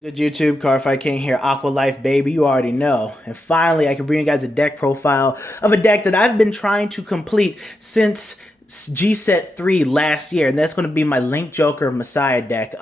Good YouTube, Cardfight King here, Aqua Life baby, you already know. And finally, I can bring you guys a deck profile of a deck that I've been trying to complete since GBT-03 last year, and that's going to be my Link Joker Messiah deck.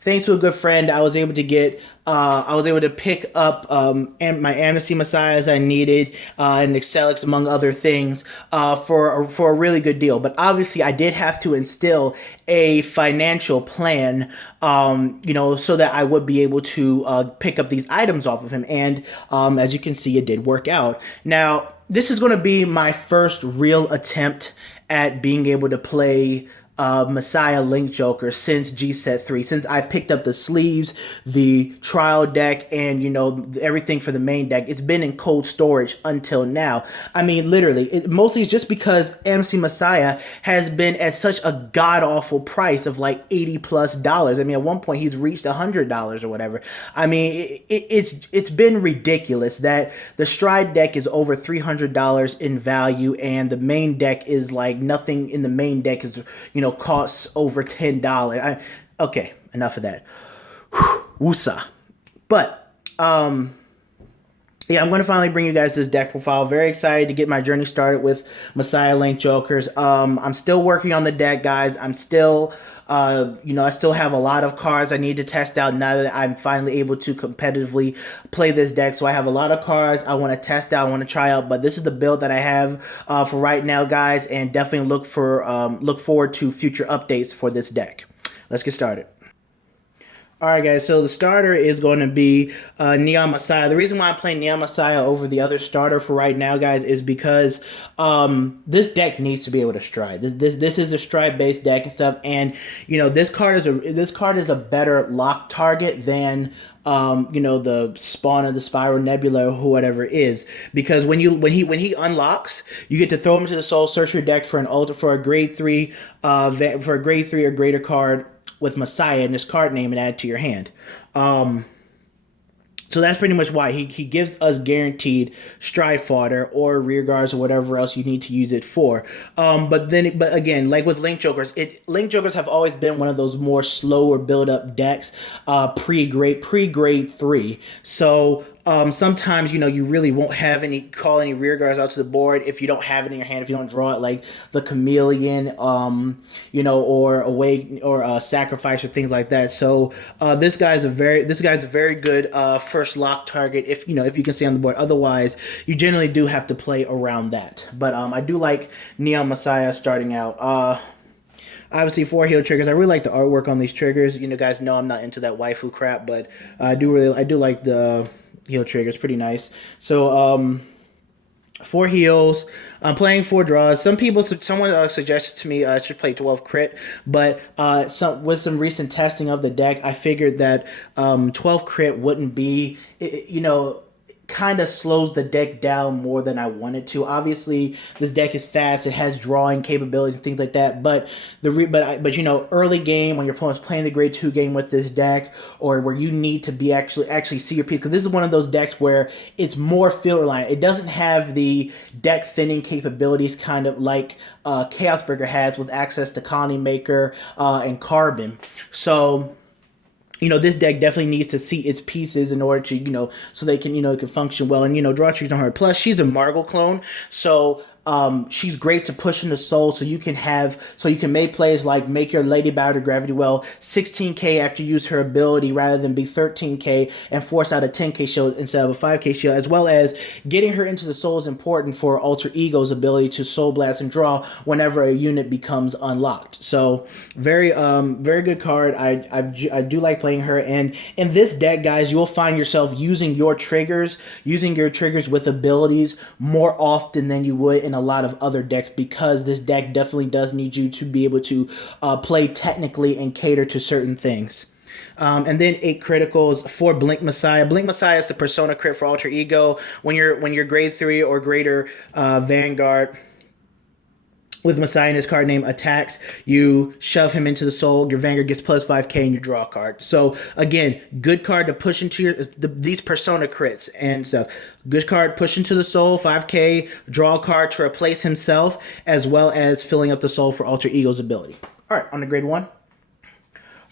Thanks to a good friend, I was able to pick up my Amnesty Messiahs I needed, and Excelix among other things, for a really good deal. But obviously, I did have to instill a financial plan, so that I would be able to pick up these items off of him. And as you can see, it did work out. Now, this is going to be my first real attempt at being able to play Messiah Link Joker since GBT-03, since I picked up the sleeves, the trial deck, and everything for the main deck. It's been in cold storage until now. I mean, literally, mostly it's just because MC Messiah has been at such a god-awful price of like $80+. I mean, at one point he's reached $100 or whatever. I mean, it's been ridiculous that the Stride deck is over $300 in value, and the main deck is like nothing in the main deck is costs over $10. Okay, enough of that. Woosa. But yeah, I'm going to finally bring you guys this deck profile. Very excited to get my journey started with Messiah Link Jokers. I'm still working on the deck, guys. I'm still I still have a lot of cards I need to test out now that I'm finally able to competitively play this deck. So I have a lot of cards I want to test out, I want to try out. But this is the build that I have for right now, guys, and definitely look forward to future updates for this deck. Let's get started. Alright guys, so the starter is going to be Neon Messiah. The reason why I'm playing Neon Messiah over the other starter for right now, guys, is because this deck needs to be able to stride. This is a stride based deck and stuff, and this card is a better lock target than the Spawn of the Spiral Nebula or whatever it is, because when he unlocks, you get to throw him to the soul, search your deck for a grade 3 or greater card with Messiah in this card name and add to your hand. So that's pretty much why he gives us guaranteed stride fodder or rear guards or whatever else you need to use it for. But again, like with Link Jokers, Link Jokers have always been one of those more slower build up decks, pre-grade 3. So sometimes you really won't have call any rear guards out to the board if you don't have it in your hand, if you don't draw it, like the Chameleon, or Awake or Sacrifice or things like that. So this guy's a very good first lock target if you can stay on the board. Otherwise, you generally do have to play around that. But I do like Neon Messiah starting out. Obviously, 4 heal triggers. I really like the artwork on these triggers. Guys know I'm not into that waifu crap, but I do like the heal triggers. Pretty nice. So 4 heals. I'm playing 4 draws. Someone suggested to me I should play 12 crit, but with some recent testing of the deck, I figured that 12 crit wouldn't be, kind of slows the deck down more than I wanted to. Obviously, this deck is fast. It has drawing capabilities and things like that. But early game when you're playing the grade 2 game with this deck, or where you need to be actually see your piece, because this is one of those decks where it's more field reliant. It doesn't have the deck thinning capabilities kind of like Chaosbreaker has with access to Colony Maker and Carbon. So this deck definitely needs to see its pieces in order to, so they can, it can function well. And, draw trees on her. Plus, she's a Margle clone, so she's great to push into soul, so you can make plays like make your Lady Bow to Gravity Well 16k after you use her ability rather than be 13k and force out a 10k shield instead of a 5k shield, as well as getting her into the soul is important for Alter Ego's ability to soul blast and draw whenever a unit becomes unlocked. So very good card. I do like playing her, and in this deck, guys, you'll find yourself using your triggers with abilities more often than you would in a lot of other decks, because this deck definitely does need you to be able to play technically and cater to certain things. And then 8 criticals for Blink Messiah. Blink Messiah is the persona crit for Alter Ego. When you're grade 3 or greater Vanguard with Messiah in his card name attacks, you shove him into the soul, your Vanguard gets plus 5k, and you draw a card. So again, good card to push into these persona crits and stuff. Good card, push into the soul, 5k, draw a card to replace himself, as well as filling up the soul for Alter Ego's ability. All right, on to grade 1.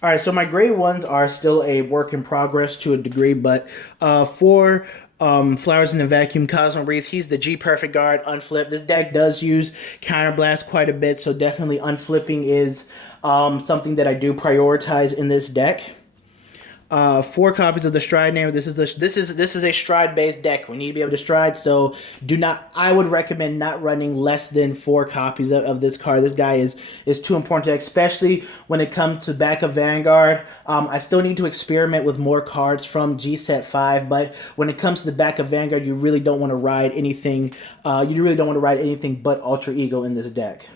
All right, so my grade ones are still a work in progress to a degree, but for Flowers in the Vacuum, Cosmo Breeze, he's the G Perfect Guard, unflip. This deck does use Counterblast quite a bit, so definitely unflipping is something that I do prioritize in this deck. 4 copies of the Stride Name. This is a Stride based deck. We need to be able to Stride, so do not. I would recommend not running less than 4 copies of this card. This guy is too important to, especially when it comes to back of Vanguard. I still need to experiment with more cards from GBT-05, but when it comes to the back of Vanguard, you really don't want to ride anything. You really don't want to ride anything but Ultra Ego in this deck.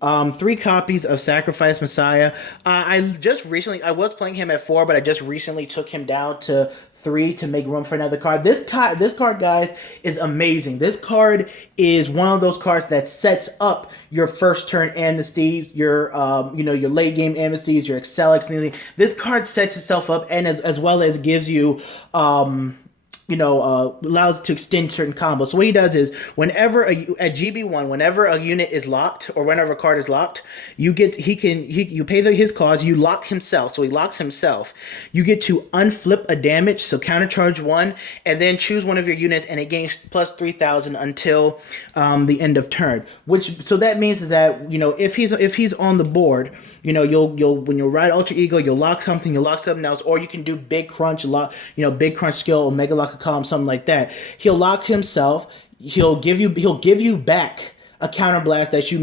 3 copies of Sacrifice Messiah. I was playing him at 4, but I just recently took him down to 3 to make room for another card. This card, guys, is amazing. This card is one of those cards that sets up your first turn amnesties, your your late game amnesties, your Excelix, and everything. This card sets itself up, and as well as gives you allows to extend certain combos. So what he does is at GB1, whenever a unit is locked or whenever a card is locked, you pay his cost, you lock himself. So he locks himself. You get to unflip a damage, so countercharge 1, and then choose one of your units, and it gains plus 3,000 until the end of turn. So that means is that if he's on the board, you'll when you ride Ultra Ego, you'll lock something else, or you can do Big Crunch Big Crunch skill, Omega Lock column, something like that. He'll lock himself. He'll give you back a counterblast that you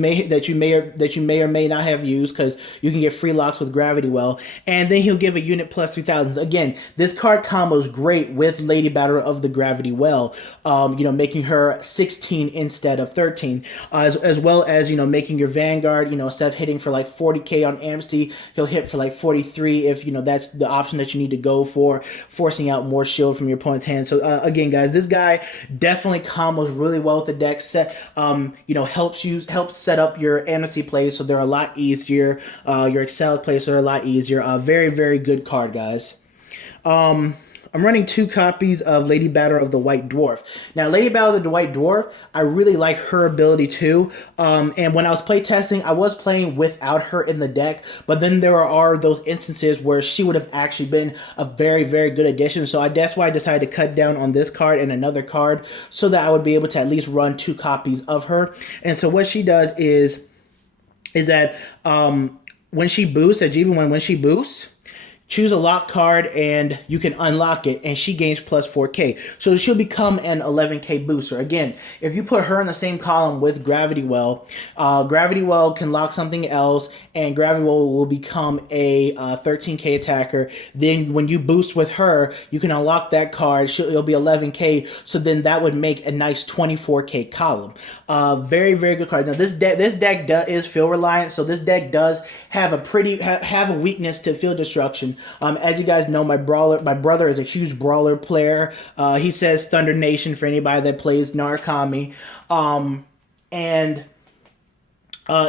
may or may not have used, because you can get free locks with Gravity Well, and then he'll give a unit plus 3,000. Again, this card combo is great with Lady Batterer of the Gravity Well, making her 16 instead of 13, as well as making your Vanguard, instead of hitting for like 40k on Amnesty, he'll hit for like 43 if that's the option that you need to go for, forcing out more shield from your opponent's hand. So again, guys, this guy definitely combos really well with the deck. Helps set up your amnesty plays so they're a lot easier. Your Excel plays are a lot easier. Very, very good card, guys. I'm running 2 copies of Lady Batterer of the White Dwarf. Now, Lady Batterer of the White Dwarf, I really like her ability too. And when I was playtesting, I was playing without her in the deck, but then there are those instances where she would have actually been a very, very good addition. So that's why I decided to cut down on this card and another card so that I would be able to at least run 2 copies of her. And so what she does is that when she boosts at GB1, when she boosts, choose a lock card and you can unlock it, and she gains plus 4k. So she'll become an 11k booster. Again, if you put her in the same column with Gravity Well can lock something else, and Gravity Well will become a 13k attacker. Then when you boost with her, you can unlock that card. It'll be 11k, so then that would make a nice 24k column. Very, very good card. Now this deck is field reliant, so this deck does have a weakness to field destruction. As you guys know, my brother is a huge Brawler player. He says Thunder Nation for anybody that plays Narukami. And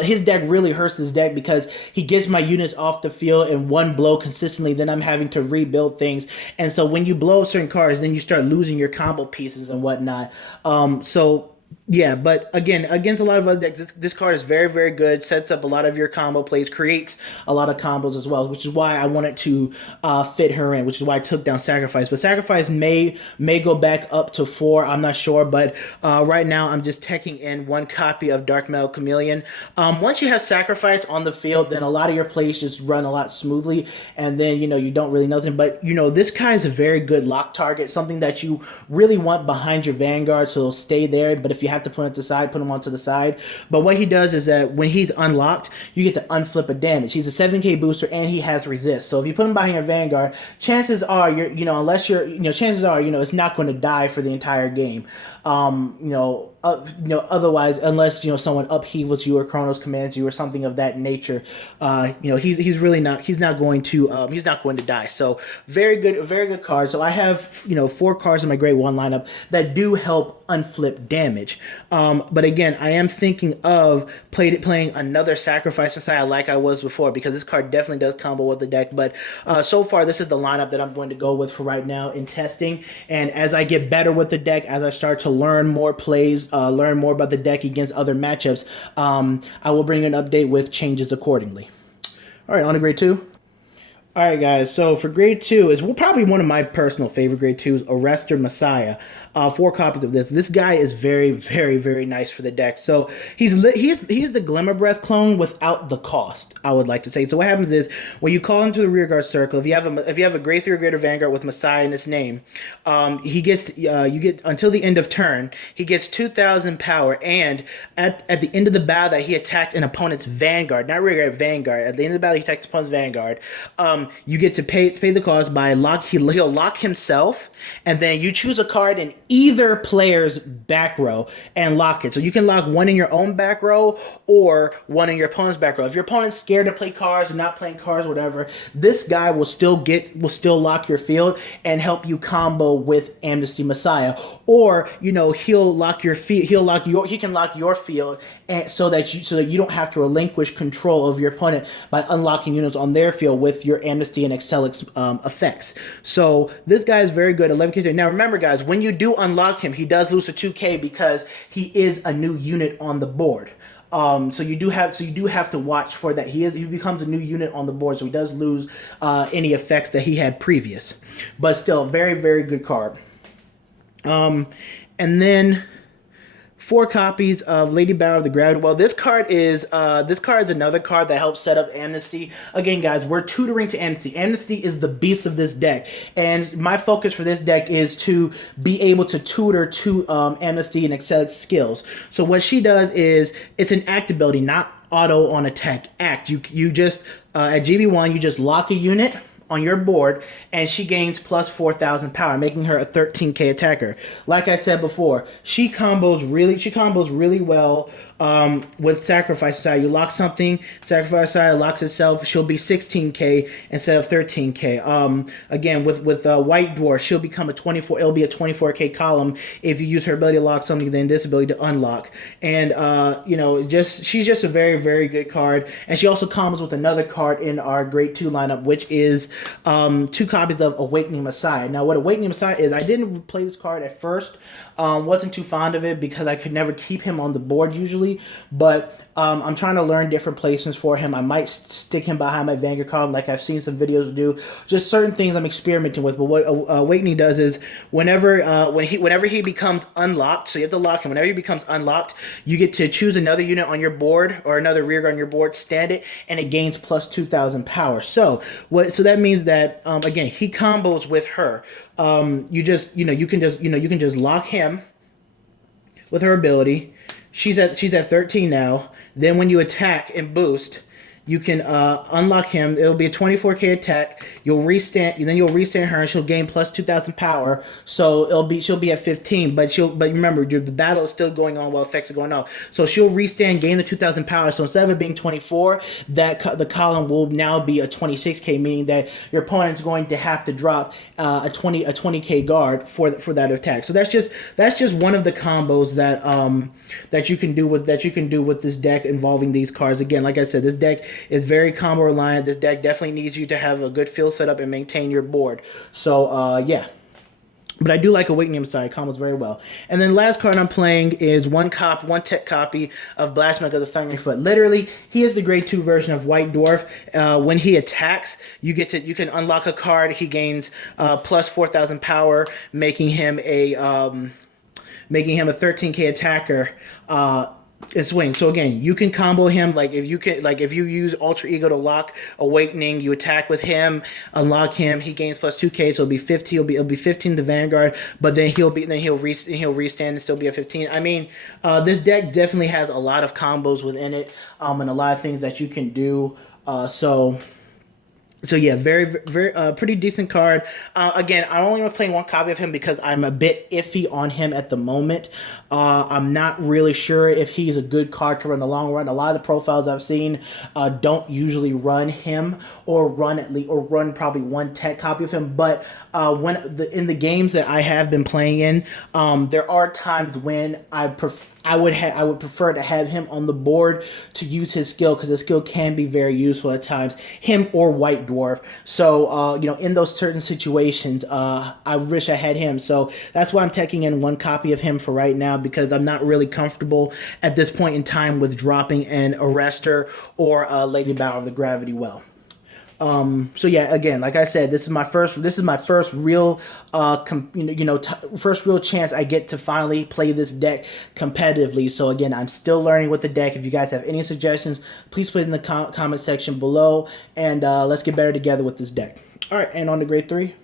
his deck really hurts his deck because he gets my units off the field in one blow consistently. Then I'm having to rebuild things. And so when you blow up certain cards, then you start losing your combo pieces and whatnot. Yeah, but again, against a lot of other decks, this card is very, very good. Sets up a lot of your combo plays, creates a lot of combos as well, which is why I wanted to fit her in, which is why I took down Sacrifice. But Sacrifice may go back up to 4. I'm not sure, but right now I'm just teching in 1 copy of Dark Metal Chameleon. Once you have Sacrifice on the field, then a lot of your plays just run a lot smoothly, and then you don't really know them. But this guy is a very good lock target, something that you really want behind your Vanguard, so it'll stay there. But if you have to put it to the side, put him onto the side. But what he does is that when he's unlocked, you get to unflip a damage. He's a 7k booster and he has resist. So if you put him behind your Vanguard, chances are chances are it's not going to die for the entire game. Otherwise, unless someone upheavals you or Chronos commands you or something of that nature, he's not going to die. So very good card. So I have 4 cards in my grade 1 lineup that do help unflip damage. But again, I am thinking of playing another Sacrifice Messiah like I was before, because this card definitely does combo with the deck. But so far, this is the lineup that I'm going to go with for right now in testing. And as I get better with the deck, as I start to learn more plays, learn more about the deck against other matchups, I will bring an update with changes accordingly. All right, on to grade 2. All right, guys. So for grade two is probably one of my personal favorite grade twos, Arrestor Messiah. 4 copies of this. This guy is very, very, very nice for the deck. So he's the Glimmer Breath clone without the cost, I would like to say. So what happens is when you call into the rearguard circle, if you have a grade 3 or greater Vanguard with Messiah in its name, he gets you get until the end of turn. He gets 2,000 power, and at the end of the battle that he attacked an opponent's Vanguard, not rearguard, Vanguard. At the end of the battle, he attacks opponent's Vanguard. You get to pay the cost by he'll lock himself, and then you choose a card in either player's back row and lock it. So you can lock one in your own back row or one in your opponent's back row. If your opponent's scared to play cards or not playing cards, whatever, this guy will still lock your field and help you combo with Amnesty Messiah. Or he can lock your field, and so that you don't have to relinquish control of your opponent by unlocking units on their field with your Amnesty and Excelix effects. So this guy is very good. 11K. Now remember, guys, when you do unlock him, he does lose to 2K because he is a new unit on the board. So you do have to watch for that. He becomes a new unit on the board, so he does lose any effects that he had previous. But still, very, very good card. And then 4 copies of Lady Bower of the Gravity. Well, this card is another card that helps set up Amnesty. Again, guys, we're tutoring to Amnesty. Amnesty is the beast of this deck, and my focus for this deck is to be able to tutor to Amnesty and Excelix skills. So what she does is it's an act ability, not auto on attack. Act. You just at GB1 you just lock a unit on your board, and she gains plus 4,000 power, making her a 13K attacker. Like I said before, she combos really well with Sacrifice Society. You lock something, Sacrifice Society locks itself, she'll be 16K instead of 13K. Again, with White Dwarf, she'll become it'll be a 24K column if you use her ability to lock something, then this ability to unlock. And she's just a very, very good card. And she also combos with another card in our grade 2 lineup, which is 2 copies of Awakening Messiah. Now, what Awakening Messiah is, I didn't play this card at first. Wasn't too fond of it because I could never keep him on the board usually, but I'm trying to learn different placements for him. I might stick him behind my Vanguard column like I've seen some videos do. Just certain things I'm experimenting with. But what Awakening does is whenever he becomes unlocked, so you have to lock him. Whenever he becomes unlocked, you get to choose another unit on your board or another rearguard on your board, stand it, and it gains plus 2,000 power. So that means that again, he combos with her. You can just lock him with her ability. She's at 13 now. Then when you attack and boost, you can unlock him. It'll be a 24K attack. You'll restand her, and she'll gain plus 2,000 power. So she'll be at 15. But remember, the battle is still going on while effects are going on. So she'll restand, gain the 2,000 power. So instead of it being 24, the column will now be a 26K, meaning that your opponent's going to have to drop a 20K guard for that attack. So that's just one of the combos that you can do with this deck involving these cards. Again, like I said, this deck is very combo reliant. This deck definitely needs you to have a good field setup and maintain your board. So yeah. But I do like Awakening Messiah. Combos very well. And then last card I'm playing is one tech copy of Blasphemic of the Thundering Foot. Literally, he is the grade 2 version of White Dwarf. When he attacks, you can unlock a card. He gains plus 4,000 power, making him a 13K attacker. And swing. So again, you can combo him if you use Ultra Ego to lock Awakening, you attack with him, unlock him, he gains plus 2K, so it'll be 50. It'll be 15 to Vanguard, but then he'll restand and still be at 15. I mean, this deck definitely has a lot of combos within it, and a lot of things that you can do. So yeah, very, very, pretty decent card. Again, I'm only playing 1 copy of him because I'm a bit iffy on him at the moment. I'm not really sure if he's a good card to run the long run. A lot of the profiles I've seen don't usually run him or run probably 1 tech copy of him. But in the games that I have been playing in, there are times when I would prefer to have him on the board to use his skill, because his skill can be very useful at times. Him or White Dwarf. So in those certain situations, I wish I had him. So that's why I'm taking in 1 copy of him for right now, because I'm not really comfortable at this point in time with dropping an Arrestor or Lady Bower of the Gravity Well. So yeah, again, like I said, this is my first real first real chance I get to finally play this deck competitively. So again, I'm still learning with the deck. If you guys have any suggestions, please put it in the comment section below, and let's get better together with this deck. All right, and on to grade 3.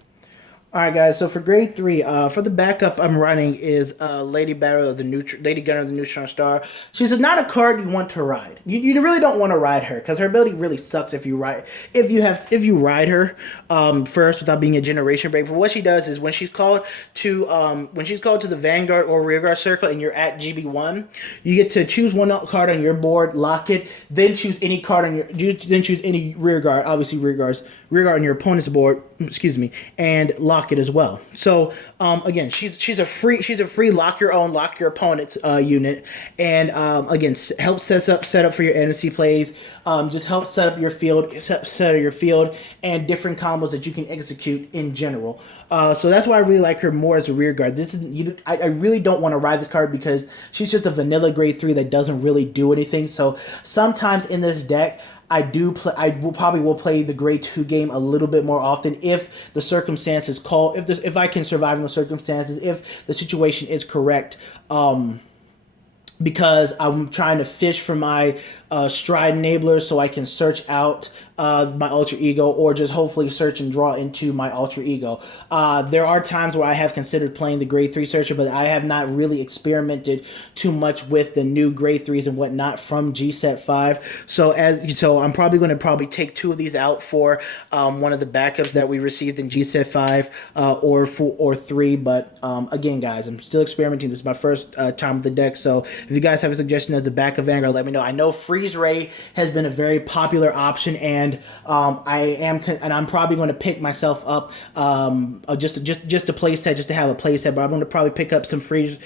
All right, guys. So for grade 3, for the backup I'm running is Lady Battle of the Lady Gunner of the Neutron Star. She's not a card you want to ride. You really don't want to ride her because her ability really sucks if you ride her first without being a generation break. But what she does is when she's called to the Vanguard or Rearguard circle and you're at GB1, you get to choose one card on your board, lock it, then choose any card on choose any Rearguard, obviously Rearguard on your opponent's board, excuse me, and lock it as well. So again, she's a free lock your own, lock your opponent's unit, and again, helps set up for your NFC plays. Just helps set up your field, and different combos that you can execute in general. So that's why I really like her more as a rear guard. I really don't want to ride this card because she's just a vanilla grade 3 that doesn't really do anything. So sometimes in this deck, I probably will play the grade 2 game a little bit more often if the circumstances call, if I can survive in the circumstances, if the situation is correct. Because I'm trying to fish for my stride enablers so I can search out my alter ego, or just hopefully search and draw into my alter ego. There are times where I have considered playing the grade 3 searcher, but I have not really experimented too much with the new grade 3s and whatnot from GBT-05. So I'm probably going to take 2 of these out for one of the backups that we received in GBT-05 or 3. But again, guys, I'm still experimenting. This is my first time with the deck, so if you guys have a suggestion as a backup Vanguard, let me know. I know Freeze Ray has been a very popular option, and I'm probably going to pick myself up just a play set, just to have a play set. But I'm going to probably pick up some Freeze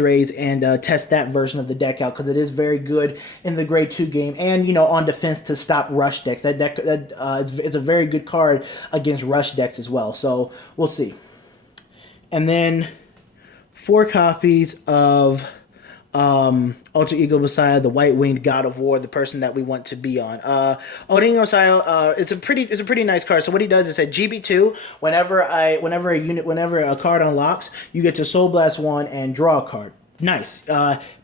Rays and test that version of the deck out because it is very good in the grade 2 game, and on defense to stop rush decks. That deck it's a very good card against rush decks as well. So we'll see. And then 4 copies of Alter Ego Messiah, the white-winged god of war, the person that we want to be on. Alter Ego Messiah, it's a pretty nice card. So what he does is at GB2, whenever a card unlocks, you get to Soul Blast 1 and draw a card. Nice.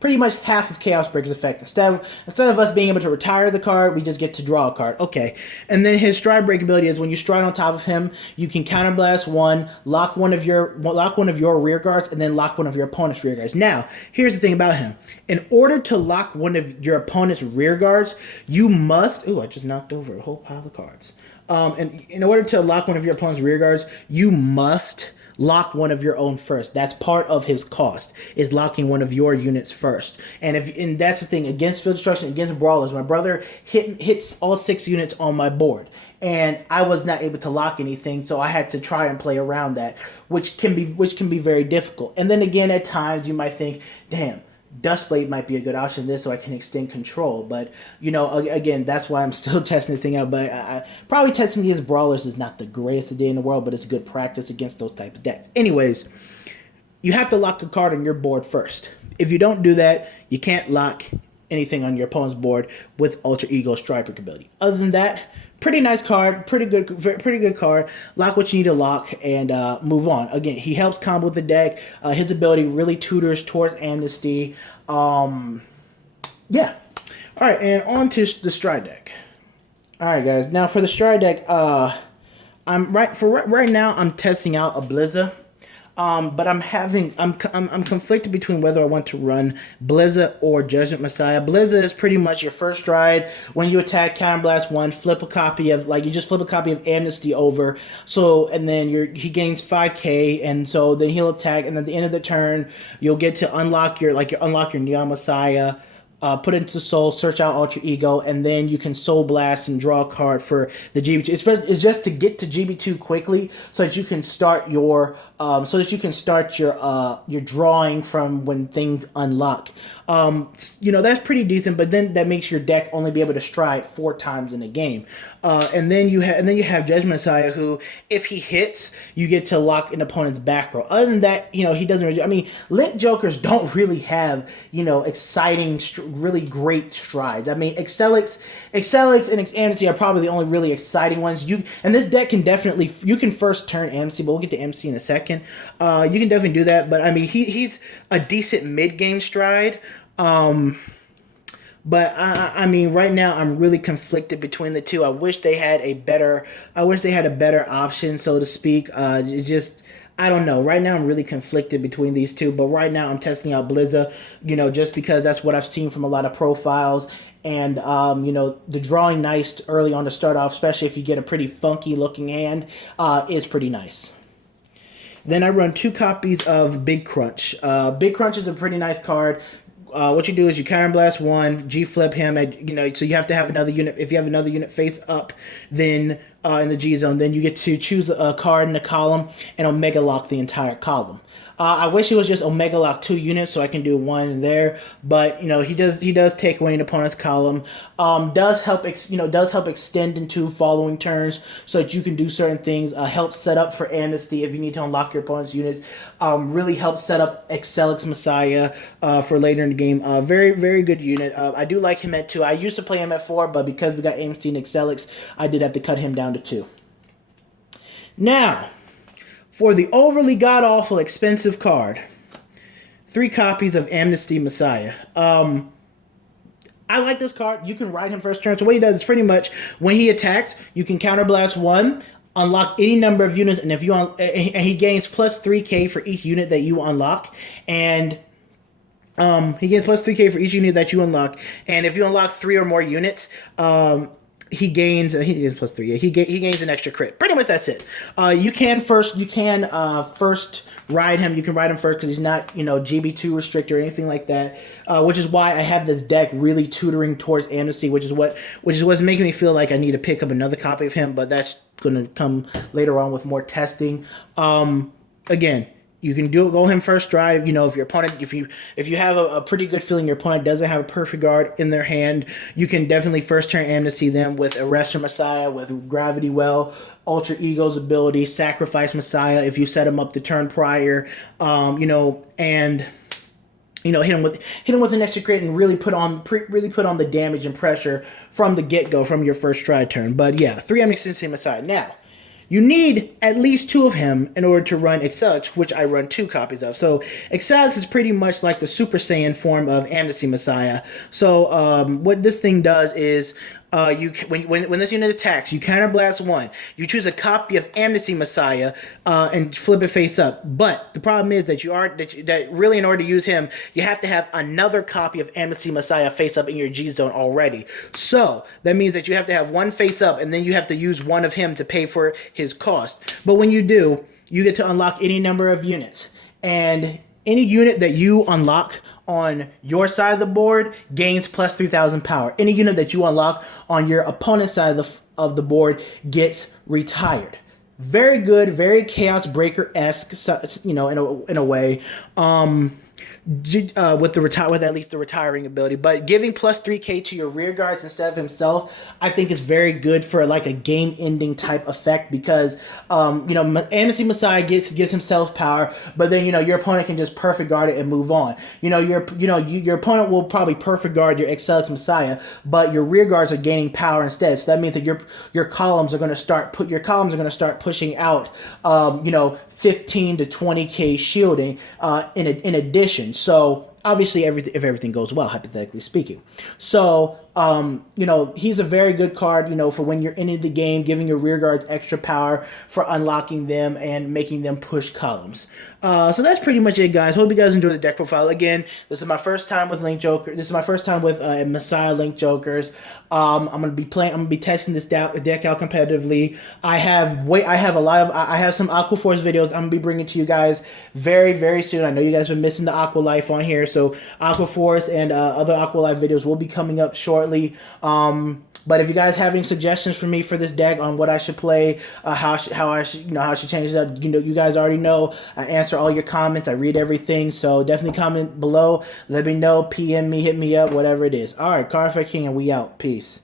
Pretty much half of Chaos Breaker's effect. Instead of us being able to retire the card, we just get to draw a card. Okay. And then his stride break ability is when you stride on top of him, you can counterblast 1, lock one of your rear guards, and then lock one of your opponent's rear guards. Now, here's the thing about him. In order to lock one of your opponent's rear guards, you must. Ooh, I just knocked over a whole pile of cards. And in order to lock one of your opponent's rear guards, you must lock one of your own first. That's part of his cost, is locking one of your units first. And that's the thing, against field destruction, against brawlers, my brother hits all 6 units on my board, and I was not able to lock anything, so I had to try and play around that, which can be very difficult. And then again, at times you might think, damn, Dustblade might be a good option in this, so I can extend control. But again, that's why I'm still testing this thing out. But probably testing against brawlers is not the greatest idea in the world, but it's good practice against those type of decks. Anyways, you have to lock a card on your board first. If you don't do that, you can't lock anything on your opponent's board with Alter Ego Striker ability. Other than that, pretty nice card, pretty good card. Lock what you need to lock and move on. Again, he helps combo the deck. His ability really tutors towards Amnesty. Yeah. All right, and on to the Stride deck. All right, guys. Now for the Stride deck, right now I'm testing out a Blizza. But I'm conflicted between whether I want to run Blizza or Judgment Messiah. Blizza is pretty much your first stride. When you attack, counterblast 1, flip a copy of Amnesty over. So, and then he gains 5k, and so then he'll attack, and at the end of the turn, you'll get to unlock your Neon Messiah. Put it into Soul, search out Alter Ego, and then you can Soul Blast and draw a card for the GB2. It's just to get to GB2 quickly, so that you can start your drawing from when things unlock. That's pretty decent, but then that makes your deck only be able to stride 4 times in a game. And then you have Judgment Messiah, who, if he hits, you get to lock an opponent's back row. Other than that, he doesn't really. I mean, Link Jokers don't really have exciting really great strides. I mean, Excelix and Amnesty are probably the only really exciting ones. And this deck can definitely, you can first turn Amnesty, but we'll get to Amnesty in a second. You can definitely do that, but I mean, he's a decent mid-game stride. But I mean, right now I'm really conflicted between the two. I wish they had a better option, so to speak. It's just, I don't know. Right now I'm really conflicted between these two. But right now I'm testing out Blizza, just because that's what I've seen from a lot of profiles. And the drawing nice early on to start off, especially if you get a pretty funky looking hand, is pretty nice. Then I run 2 copies of Big Crunch. Big Crunch is a pretty nice card. What you do is you counterblast 1, G-flip him, so you have to have another unit. If you have another unit face up, then in the G zone, then you get to choose a card in the column and Omega Lock the entire column. I wish it was just Omega Lock 2 units so I can do 1 in there, but he does take away an opponent's column. Does help extend into following turns so that you can do certain things. Helps set up for Amnesty if you need to unlock your opponent's units. Really helps set up Excelix Messiah for later in the game. Very, very good unit. I do like him at 2. I used to play him at 4, but because we got Amnesty and Excelix, I did have to cut him down to 2. Now, for the overly god-awful expensive card, 3 copies of Amnesty Messiah. I like this card. You can ride him first turn. So what he does is pretty much when he attacks, you can counterblast 1, unlock any number of units, and and he gains plus 3k for each unit that you unlock, and he gains plus 3k for each unit that you unlock, and if you unlock 3 or more units, he gains plus 3. Yeah, he gains an extra crit. Pretty much that's it. You can first ride him. You can ride him first because he's not GB2 restricted or anything like that. Which is why I have this deck really tutoring towards Amnesty, which is what's making me feel like I need to pick up another copy of him. But that's gonna come later on with more testing. Again, you can go him first stride. If your opponent, if you have a pretty good feeling your opponent doesn't have a perfect guard in their hand, you can definitely first turn Amnesty them with Arrestor Messiah, with Gravity Well, Ultra Ego's ability, Sacrifice Messiah if you set him up the turn prior, and hit him with an extra crit and really put on the damage and pressure from the get-go from your first stride turn. But yeah, 3 Amnesty Messiah. Now, you need at least 2 of him in order to run Excelix, which I run 2 copies of. So Excelix is pretty much like the Super Saiyan form of Amnesty Messiah. So what this thing does is when this unit attacks, you counterblast 1. You choose a copy of Amnesty Messiah and flip it face up. But the problem is that really in order to use him, you have to have another copy of Amnesty Messiah face up in your G zone already. So that means that you have to have 1 face up, and then you have to use 1 of him to pay for his cost. But when you do, you get to unlock any number of units, and any unit that you unlock on your side of the board gains plus 3,000 power. Any unit that you unlock on your opponent's side of the board gets retired. Very good, very Chaos Breaker-esque, in a way. With at least the retiring ability, but giving plus 3k to your rear guards instead of himself, I think is very good for like a game-ending type effect because Amnesty Messiah gives himself power, but then your opponent can just perfect guard it and move on. Your opponent will probably perfect guard your Excelix Messiah, but your rear guards are gaining power instead. So that means that your columns are going to start pushing out 15 to 20k shielding in addition. So obviously if everything goes well, hypothetically speaking. So he's a very good card, for when you're into the game, giving your rear guards extra power for unlocking them and making them push columns. So that's pretty much it, guys. Hope you guys enjoyed the deck profile. Again, this is my first time with Link Joker. This is my first time with Messiah Link Jokers. I'm gonna be testing this deck out competitively. I have some Aqua Force videos I'm gonna be bringing to you guys very, very soon. I know you guys have been missing the Aqua Life on here, so Aqua Force and other Aqua Life videos will be coming up shortly. But if you guys have any suggestions for me for this deck on what I should play, how I should change it up, you guys already know I answer all your comments. I read everything, so definitely comment below. Let me know, PM me, hit me up, whatever it is. All right, Cardfight King, and we out. Peace.